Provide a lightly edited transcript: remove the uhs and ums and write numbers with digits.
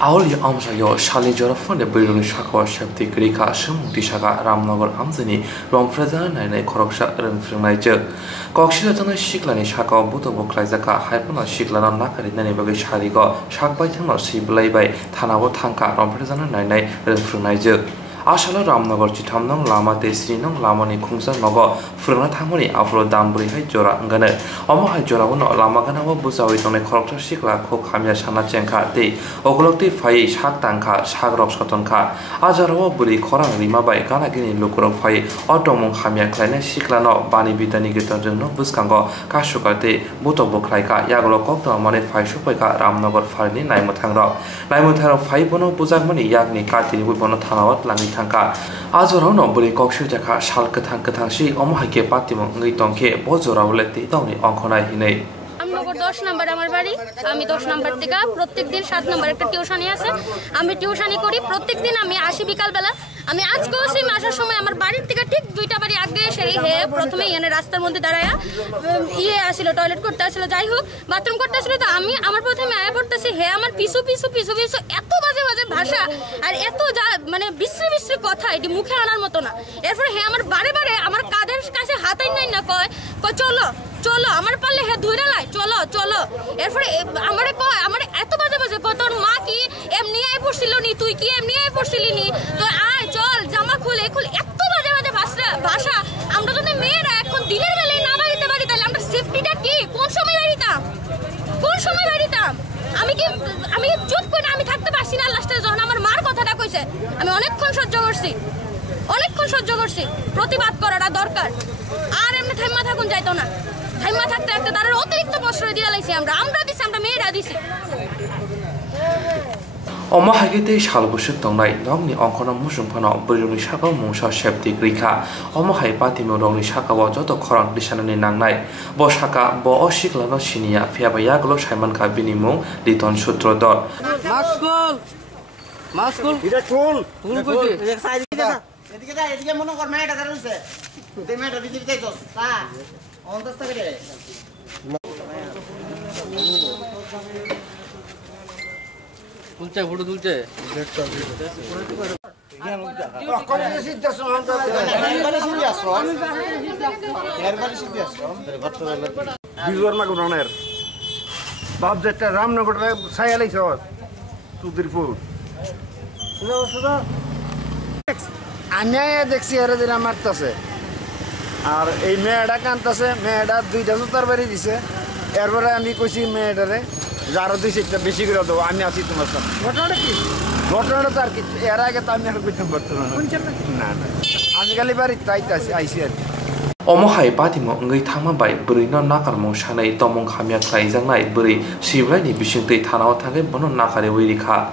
Auli amsayo shali jorafone biruni shakwa shabti krika shimungti shaka Ramnagar amzani romfrezana nainai khoroksha rengfringnai je kokshila jana shiklani shaka buto boklaizaka haipana shiklana nakari nani bagi sharigo shakbai thangno siblai bai thanago thangka romfrezana nainai rengfringnai je Ashala Ramnagar Chitamnang Lama Tesrinang Lamani Kungsa Nogo Fruna Tamoni Afro Dambri Hai Jora Ngane Omo Hai Jora Uno Lama Ganawa Buzawi Tone Korokta Shikla Kok Hamya Shana Chenka Te Ogolokti Fai Shak Tanka Shagrok Shotonka Ajarawa Buri Korang Lima Bai Gana Gini Lukurok Fai Otomong Hamya Kleine Shikla No Bani Bitani Gitan Jengno Buskango Kashuka Te Buto Boklaika Yagolo Kokta Mane Fai Shupeka Ramnagar Farni Naimutangro Naimutangro Fai Bono Buzagmani Yagni Katini Wibono Tanawat Langi Tangka Azora no buri kokshu jaka shal kathang shi omo haike patimo ngai tongke bojora uleti tawni onkhonai hinei Ramnagar 10 number আমার বাড়ি আমি 10 number থেকে প্রত্যেকদিন 7 number একটা টিউশনি আছে আমি টিউশনি করি প্রত্যেকদিন আমি আসি বিকাল বেলা আমি আজকেও সেই আসার সময় আমার বাড়ির থেকে ঠিক দুইটা বাড়ি আগে এসে হে প্রথমে এনে রাস্তার মধ্যে দাঁড়ায়া আসিল টয়লেট করতে আসিল যাই হোক বাথরুম করতে আসিল তো আমি আমার প্রথমে আয়া পড়তেছি হে আমার পিছু এত বাজে ভাষা আর এত মানে বিশ্রী কথা এটি মুখে আনার মতো না এরপর হে আমার বারে আমার কাঁধের কাছে হাতাই নাই না কয় চলো আমার পারলে হে ধুইরা লাই চলো এরপরে আমারে কয় আমার এত বাজে কয় তোর মা কি এমনি আই পড়ছিল নি তুই কি এমনি আই পড়ছিলি নি তো আয় চল জামা খুলে এত বাজে ভাষা আমরা যদি মেয়েরা এখন দিনের বেলায় না বাড়িতে পারি তাহলে আমরা সেফটিটা কি কোন সময় বাড়িতাম আমি চুপ করে আমি থাকতে পারছি না লাস্টে যখন আমার মার কথাটা কইছে আমি অনেকক্ষণ সহ্য করছি প্রতিবাদ করাটা দরকার আর এমনি থাইমা থাকুন যাইতো না থাইমা থাকতে তাদের অতিরিক্ত প্রশ্রয় দিয়া লাইছি আমরা মেয়েরা দিছি Omo hagite shalbushuk tongnai nogni onkona musungphano biruni shaka mungsa shepti grikha omo hai patimo rongni shaka wa joto khorang disanani nangnai bo shaka bo oshiklano sinia phiaba yaglo saiman kha binimung liton sutrodor মাস্কুল এটা টুল কইছে এদিকে মনে কর মেয়েটা দাঁড়াইছে তুই মেয়েটা দিতে চাইছস তা অন্তস্থ করে ফটো তুলছে বাপ যেটা রামনগর ছায়ালাইছ সুদীরপুর আমি দেখছি এর দিন মারতেছে আর এই মেয়েটা কানতেছে মেয়েটা দুইটা জুতার বাড়ি দিছে এরপরে আমি কইছি মেয়েটারে যারও দিছে একটা বেশি করে দেবো আমি আছি তোমার সাথে ঘটনাটা তো আর কি এর আগে তো আমি এখন কইতে পারতাম না আমি খালি বাড়ি তাই আইসি আর Omo hai patimo ngai thangma bai buri no nakar mong shanai tomong khamya khlai jangnai buri siblai ni bisingtei thanao thangai bono nakare wirikha